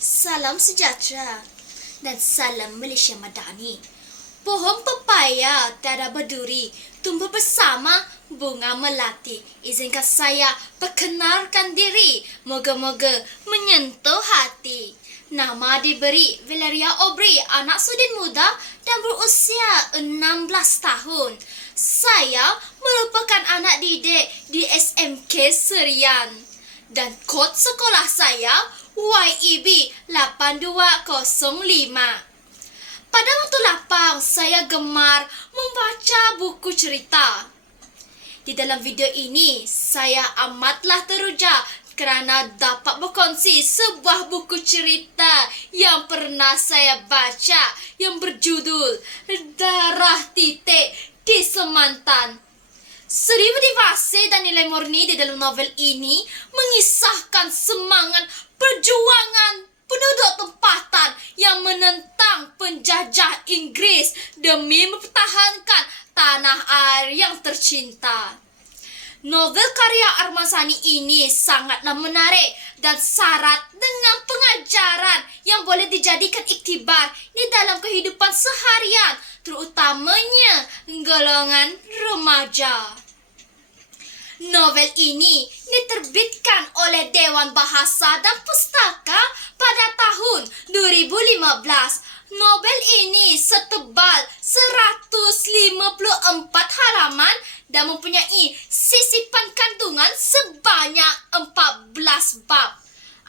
Salam sejahtera dan salam Malaysia Madani. Pohon pepaya tiada berduri, tumbuh bersama bunga melati. Izinkan saya perkenalkan diri, moga-moga menyentuh hati. Nama diberi Valeria Aubrey, anak sudin muda dan berusia 16 tahun. Saya merupakan anak didik di SMK Serian. Dan kod sekolah saya YEB 8205. Pada waktu lapang, saya gemar membaca buku cerita. Di dalam video ini, saya amatlah teruja kerana dapat berkongsi sebuah buku cerita yang pernah saya baca yang berjudul Darah Titik di Semantan. Seri motivasi dan nilai murni di dalam novel ini mengisahkan semangat perjuangan penduduk tempatan yang menentang penjajah Inggris demi mempertahankan tanah air yang tercinta. Novel karya Arman Sani ini sangatlah menarik dan syarat dengan pengajaran yang boleh dijadikan iktibar di dalam kehidupan seharian, terutamanya golongan remaja. Novel ini diterbitkan oleh Dewan Bahasa dan Pustaka pada tahun 2015. Novel ini setebal 154 halaman dan mempunyai sisipan kandungan sebanyak 14 bab.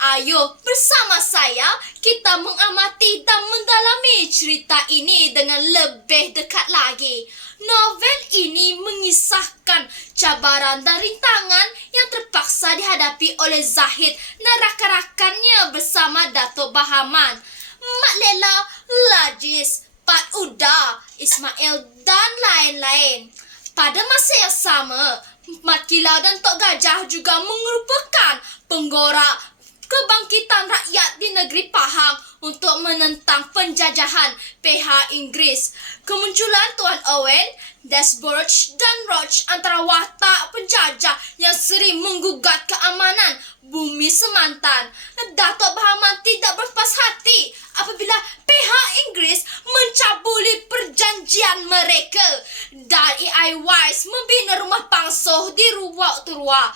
Ayo bersama saya kita mengamati dan mendalami cerita ini dengan lebih dekat lagi. Novel ini mengisahkan cabaran dan rintangan yang terpaksa dihadapi oleh Zahid dan rakan-rakannya bersama Datuk Bahaman, Mak Lela, Lajis, Pat Uda, Ismail dan lain-lain. Pada masa yang sama, Mat Kilau dan Tok Gajah juga merupakan penggorak kebangkitan rakyat di negeri Pahang untuk menentang penjajahan pihak Inggris. Kemunculan Tuan Owen, Desborough dan Roach antara watak penjajah yang sering menggugat keamanan bumi Semantan. Datuk Bahaman tidak berpuas hati apabila pihak Inggris mencabuli perjanjian mereka dan AI Wise membina rumah pangsuh di Ruwak Turwa.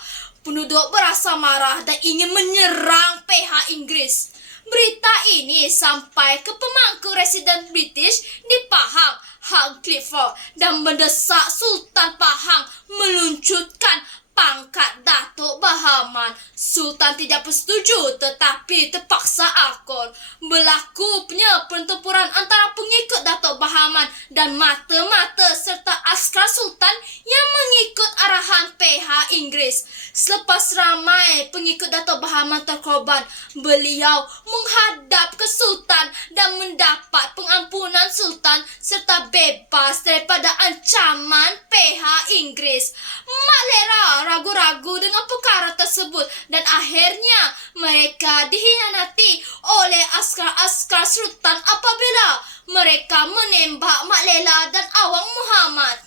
Penduduk berasa marah dan ingin menyerang pihak Inggris. Berita ini sampai ke pemangku residen British di Pahang, Hugh Clifford, dan mendesak Sultan Pahang meluncurkan pangkat Datuk Bahaman. Sultan tidak bersetuju tetapi terpaksa akur. Berlakunya pertempuran antara pengikut Datuk Bahaman dan mata-mata serta askar Sultan yang mengikut arahan pihak Inggris. Selepas ramai pengikut Datuk Bahaman terkorban, beliau menghadap ke Sultan dan mendapat pengampunan Sultan serta bebas daripada ancaman pihak Inggris. Mak Lera ragu-ragu dengan perkara tersebut dan akhirnya mereka dikhianati oleh askar-askar Sultan apabila mereka menembak Mak Lela dan Awang Muhammad.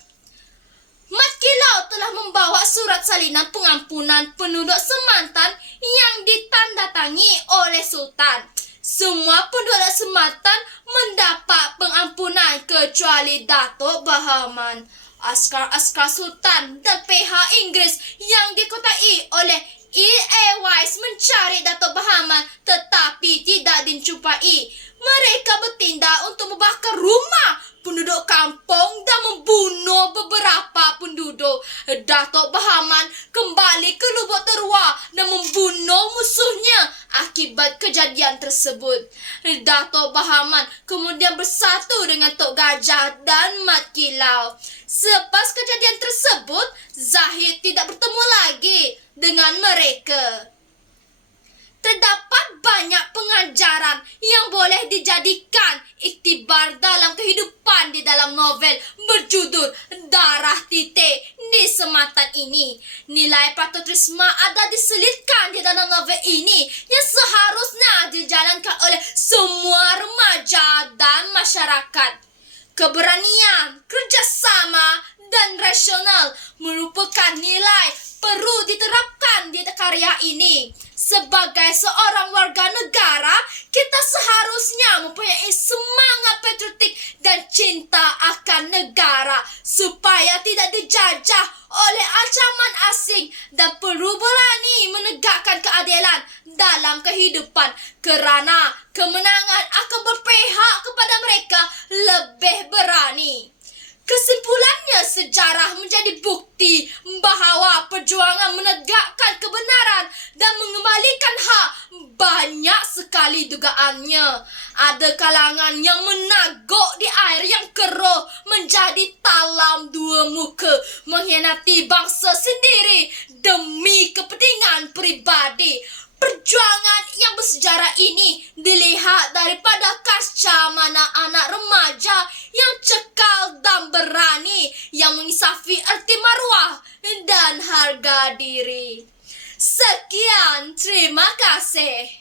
Mat Kilau telah membawa surat salinan pengampunan penduduk Semantan yang ditandatangani oleh Sultan. Semua penduduk Semantan mendapat pengampunan kecuali Datuk Bahaman. Askar-askar Sultan dan pihak Inggris yang dikotai oleh E.A. Wise mencari Datuk Bahaman tetapi tidak dijumpai. Mereka bertindak untuk membakar rumah penduduk kampung dan membunuh beberapa penduduk. Datuk Bahaman kembali ke Lubuk Terua dan membunuh musuhnya akibat kejadian tersebut. Datuk Bahaman kemudian bersatu dengan Tok Gajah dan Mat Kilau. Selepas kejadian tersebut, Zahid tidak bertemu lagi dengan mereka. Terdapat banyak pengajaran yang boleh dijadikan iktibar dalam kehidupan di dalam novel berjudul Darah Titik di Semantan ini. Nilai patriotisme ada diselitkan di dalam novel ini yang seharusnya dijalankan oleh semua remaja dan masyarakat. Keberanian, kerjasama dan rasional merupakan nilai perlu diterapkan di karya ini. Sebagai seorang warga negara, kita depan kerana kemenangan akan berpihak kepada mereka lebih berani. Kesimpulannya, sejarah menjadi bukti bahawa perjuangan menegakkan kebenaran dan mengembalikan hak banyak sekali dugaannya. Ada kalangan yang menaguk di air yang keruh menjadi talam dua muka, mengkhianati bangsa sendiri demi kepentingan peribadi. Perjuangan yang bersejarah ini dilihat daripada kaca mana anak remaja yang cekal dan berani, yang mengisafi erti maruah dan harga diri. Sekian, terima kasih.